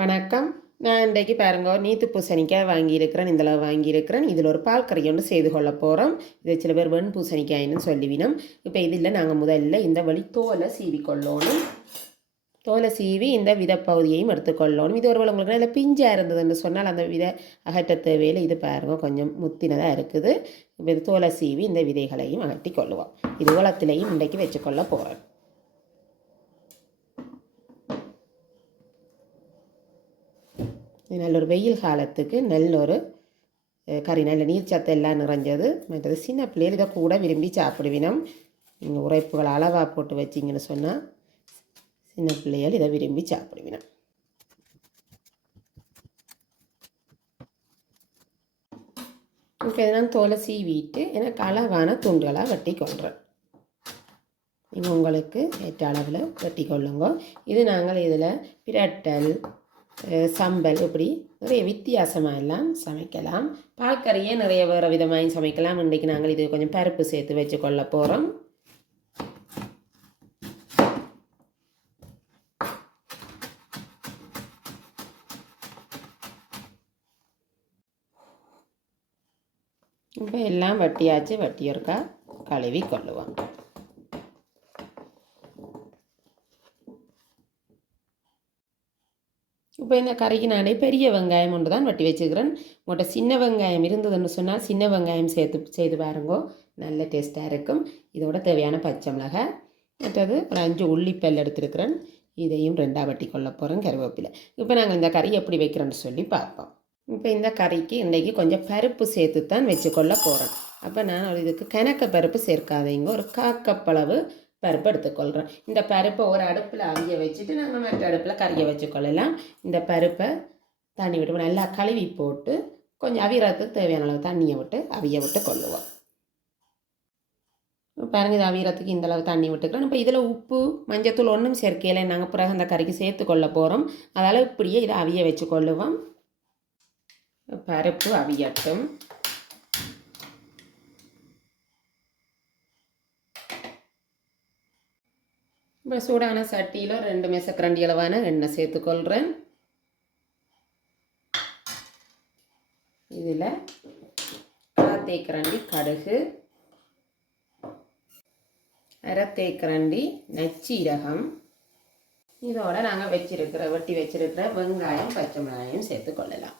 வணக்கம். நான் இன்றைக்கு பாருங்க நீத்து பூசணிக்காய் வாங்கியிருக்கிறேன் இந்த வாங்கியிருக்கிறேன். இதில் ஒரு பால் கரையோண்டு செய்து கொள்ள போகிறோம் இதை சில பேர் வெண் பூசணிக்காயின்னு சொல்லிவினோம் இப்போ இதில் நாங்கள் முதல்ல இந்த வழி தோலை சீவி கொள்ளணும் தோலை சீவி இந்த விதப்பகுதியையும் எடுத்துக்கொள்ளணும். இது ஒரு உங்களுக்கு நல்ல பிஞ்சாக இருந்ததுன்னு சொன்னால் அந்த விதை அகற்ற தேவையில் இது பாருங்க கொஞ்சம் முத்தினதாக இருக்குது. இப்போ இது தோலை சீவி இந்த விதைகளையும் அகட்டி கொள்ளுவோம் இது உலத்திலையும் இன்றைக்கு வச்சுக்கொள்ள போகிறேன் நல்ல ஒரு வெயில் காலத்துக்கு நல்ல ஒரு கறி நல்ல நீர்ச்சத்து எல்லாம் நிறைஞ்சது. மற்றது சின்ன பிள்ளைகள் இதை கூட விரும்பி சாப்பிடுவினம். நீங்கள் உரைப்புகள் அளவாக போட்டு வச்சிங்கன்னு சொன்னால் சின்ன பிள்ளைகள் இதை விரும்பி சாப்பிடுவினம். இப்போ இதை நான் தோலை சீவிட்டு எனக்கு அளவான துண்டுகளாக வெட்டி கொள்கிறேன் நீங்கள் உங்களுக்கு ஏற்ற அளவில் வெட்டி கொள்ளுங்க. இது நாங்கள் இதில் பிரட்டல் சம்பல் இப்படி நிறைய வித்தியாசமாக எல்லாம் சமைக்கலாம். பால்கறியே நிறைய வேறு விதமாக சமைக்கலாம். இன்றைக்கு நாங்கள் இது கொஞ்சம் பருப்பு சேர்த்து வச்சு கொள்ள போகிறோம் இப்போ எல்லாம் வட்டியாச்சு. வட்டியொருக்கா கழுவி கொள்ளுவோம். இப்போ இந்த கறிக்கு நானே பெரிய வெங்காயம் ஒன்று தான் வட்டி வச்சுக்கிறேன் உங்கள்கிட்ட சின்ன வெங்காயம் இருந்ததுன்னு சொன்னால் சின்ன வெங்காயம் சேர்த்து செய்து பாருங்கோ. நல்ல டேஸ்ட்டாக இருக்கும். இதோட தேவையான பச்சை மிளகாய் மற்றது ஒரு அஞ்சு உள்ளிப்பல் எடுத்துருக்கிறேன். இதையும் ரெண்டாக வட்டி கொள்ள போகிறோம் கருவேப்பிலை. இப்போ நாங்கள் இந்த கறி எப்படி வைக்கிறோன்னு சொல்லி பார்ப்போம். இப்போ இந்த கறிக்கு இன்றைக்கி கொஞ்சம் பருப்பு சேர்த்து தான் வச்சுக்கொள்ள போகிறேன் அப்போ நான் இதுக்கு கணக்க பருப்பு சேர்க்காதீங்க. ஒரு காக்கப்பளவு பருப்பு எடுத்துக்கொள்கிறோம் இந்த பருப்பை ஒரு அடுப்பில் அவிய வச்சுட்டு நாங்கள் மற்ற அடுப்பில் கறியை வச்சுக்கொள்ளலாம். இந்த பருப்பை தண்ணி விட்டு நல்லா கழுவி போட்டு கொஞ்சம் அவியறதுக்கு தேவையான அளவு தண்ணியை விட்டு அவிய விட்டு கொள்ளுவோம். பாருங்க இது அவியறதுக்கு இந்த அளவு தண்ணி விட்டுக்கிறோம். இப்போ இதில் உப்பு மஞ்சத்தூள் ஒன்றும் சேர்க்கையில் நாங்கள் பிறகு அந்த கறிக்கு சேர்த்து கொள்ள போகிறோம் அதால் இப்படியே இதை அவிய வச்சு கொள்ளுவோம் பருப்பு அவியட்டும். இப்போ சூடான சட்டியில் ரெண்டு மேசக்கரண்டி அளவான எண்ணெய் சேர்த்துக்கொள்கிறேன் இதில் தேக்கரண்டி கடுகு அரைத்தேக்கரண்டி நச்சீரகம். இதோட நாங்கள் வச்சிருக்கிற வெட்டி வச்சிருக்கிற வெங்காயம் பச்சை மிளகாயும் சேர்த்துக்கொள்ளலாம்.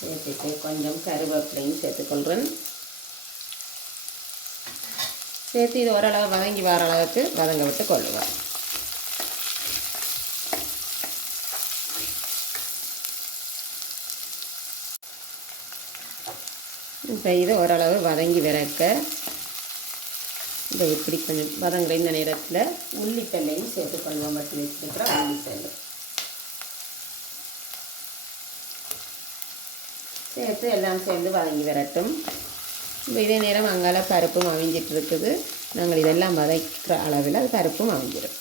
சேர்த்துட்டு கொஞ்சம் கருவேப்பிலையும் சேர்த்துக்கொள்கிறேன். சேர்த்து இது ஓரளவு வதங்கி வர அளவுக்கு வதங்க விட்டு கொள்ளுவேன். இப்போ இது ஓரளவு வதங்கி விறக்க இந்த இப்படி கொஞ்சம் வதங்குற இந்த நேரத்தில் உள்ளிப்பெல்லையும் சேர்த்துக்கொள்வோம். பட்டு வச்சுருக்கிற உள்ளிப்பெல்லை சேர்த்து எல்லாம் சேர்ந்து வதங்கி வரட்டும் இப்போ இதே நேரம் அங்கால பருப்பும் அவிஞ்சிட்டு இருக்குது நாங்கள் இதெல்லாம் வதக்கிற அளவில் அது பருப்பும் அவிஞ்சிடும்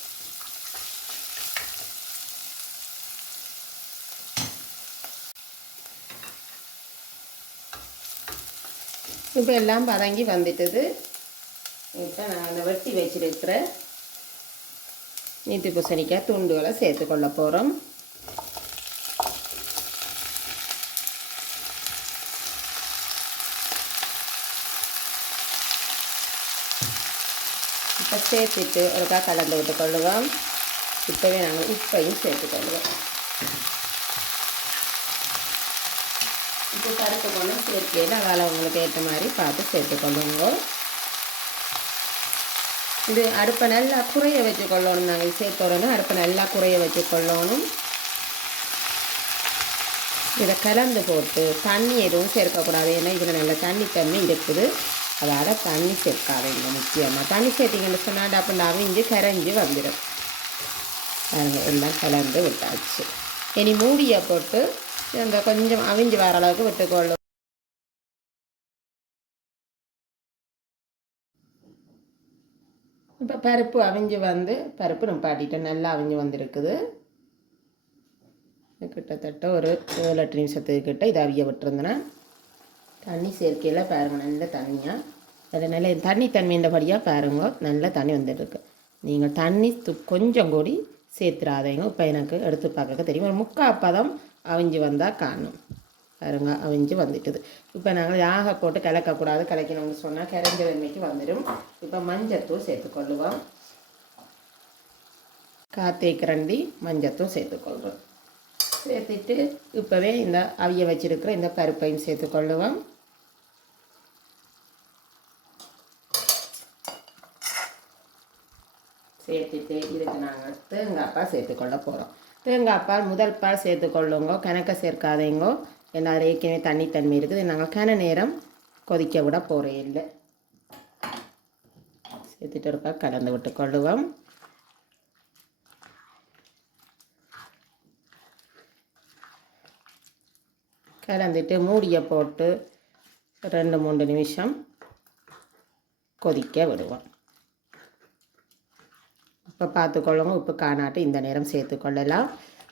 இப்போ எல்லாம் வதங்கி வந்துட்டது இப்போ நான் அந்த வெட்டி வச்சிருக்கிற நீத்து பூசணிக்காய் துண்டுகளை சேர்த்து கொள்ள போகிறோம் இப்போ சேர்த்துட்டு ஒருக்கா கலந்து விட்டு கொள்ளுவோம் இப்போவே நாங்கள் உப்பையும் சேர்த்துக்கொள்வோம் இப்போ பருப்பு கொண்டு சேர்க்கையில் அதால் உங்களுக்கு ஏற்ற மாதிரி பார்த்து சேர்த்து சேர்த்துக்கொள்ளுங்க. இது அடுப்பை நல்லா குறைய வச்சுக்கொள்ளணும் நாங்கள் சேர்த்தோடனே அடுப்பை நல்லா குறைய வச்சு கொள்ளணும் இதை கலந்து போட்டு தண்ணி எதுவும் சேர்க்கக்கூடாது ஏன்னா இதில் நல்ல தண்ணி தண்ணி இருக்குது. அதால் தண்ணி சேர்க்காதீங்க முக்கியமாக தண்ணி சேர்த்திங்கன்னு சொன்னால் அப்போ அவிஞ்சு கரைஞ்சி வந்துடும் பாருங்க எல்லாம் கலந்து விட்டாச்சு. இனி மூடியை போட்டு அந்த கொஞ்சம் அவிஞ்சு வர அளவுக்கு விட்டுக்கொள்ளும் இப்போ பருப்பு அவிஞ்சு வந்து பருப்பு நிப்பாட்டிட்டேன் நல்லா அவிஞ்சு வந்திருக்குது. கிட்டத்தட்ட ஒரு ஏழு எட்டு நிமிஷத்துக்கிட்ட இதை அவிய விட்டுருந்தேன்னா தண்ணி சேர்க்கையில் பாருங்க நல்ல தண்ணியாக அதில் நல்ல தண்ணி தன்மையின்றபடியாக பாருங்க நல்ல தண்ணி வந்துட்டுருக்கு. நீங்கள் தண்ணி து கொஞ்சம் கூடி சேர்த்துறாதீங்க இப்போ எனக்கு எடுத்து பார்க்க தெரியும். ஒரு முக்கால் பதம் அவிஞ்சு வந்தால் காணும். பாருங்க அவிஞ்சு வந்துட்டுது. இப்போ நாங்கள் யாக போட்டு கலக்கக்கூடாது கலக்கணும்னு சொன்னால் கரைஞ்ச வெண்மைக்கு வந்துடும் இப்போ மஞ்சத்தூள் சேர்த்துக்கொள்ளுவோம். காத்தேக்கரண்டி மஞ்சத்தூள் சேர்த்துக்கொள்கிறோம் சேர்த்துட்டு இப்போவே இந்த அவிய வச்சுருக்கிற இந்த பருப்பையும் சேர்த்துக்கொள்ளுவோம் சேர்த்துட்டு இதுக்கு நாங்கள் தேங்காய்ப்பால் சேர்த்துக்கொள்ள போகிறோம் தேங்காய் பால் முதல் பால் சேர்த்துக்கொள்ளுங்க கணக்க சேர்க்காதீங்கோ. ஏன்னா அதில் ஏற்கனவே தண்ணி தன்மை இருக்குது. நாங்கள் கன நேரம் கொதிக்க விட போகிறே இல்லை. சேர்த்துட்டு இருக்கா கலந்து விட்டு கொள்ளுவோம். கலந்துட்டு மூடியை போட்டு ரெண்டு மூணு நிமிஷம் கொதிக்க விடுவோம். இப்போ பார்த்துக்கொள்ளுங்க உப்பு காணாட்டு இந்த நேரம் சேர்த்துக்கொள்ளலாம்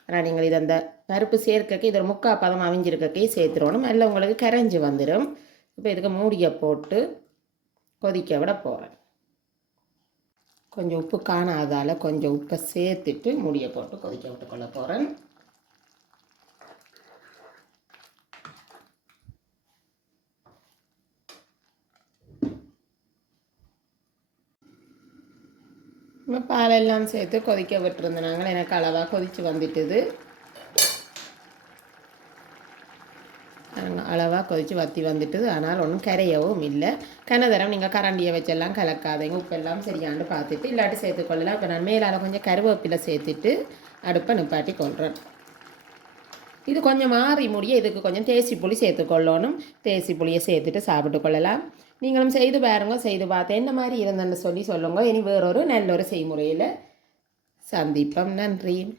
ஆனால் நீங்கள் இது அந்த பருப்பு சேர்க்கக்கு இது ஒரு முக்கால் பதம் அவிஞ்சிருக்கக்கே சேர்த்துடணும் இல்லை உங்களுக்கு கரைஞ்சி வந்துடும் இப்போ இதுக்கு மூடியை போட்டு கொதிக்க விட போகிறேன் கொஞ்சம் உப்பு காணாதால் கொஞ்சம் உப்பை சேர்த்துட்டு மூடியை போட்டு கொதிக்க விட்டுக்கொள்ள போகிறேன் பாலெல்லாம் சேர்த்து கொதிக்க விட்டுருந்தனாங்க எனக்கு அளவாக கொதித்து வந்துட்டுது. அளவாக கொதித்து வற்றி வந்துட்டுது. ஆனால் ஒன்றும் கரையவும் இல்லை. கனதரம் நீங்கள் கரண்டியை வச்செல்லாம் கலக்காதீங்க. உப்பெல்லாம் சரியாண்டு பார்த்துட்டு இல்லாட்டி சேர்த்துக்கொள்ளலாம் இப்போ நான் மேலால் கொஞ்சம் கருவேப்பிலை சேர்த்துட்டு அடுப்பை நிப்பாட்டி கொள்கிறேன் இது கொஞ்சம் மாறி முடிய இதுக்கு கொஞ்சம் தேசி புளி சேர்த்துக்கொள்ளணும் தேசி புளியை சேர்த்துட்டு சாப்பிட்டு கொள்ளலாம். நீங்களும் செய்து பாருங்க செய்து பார்த்து. என்ன மாதிரி இருந்தேன்னு சொல்லி சொல்லுங்க. இனி வேறொரு நல்ல ஒரு செய்முறையில் சந்திப்போம். நன்றி.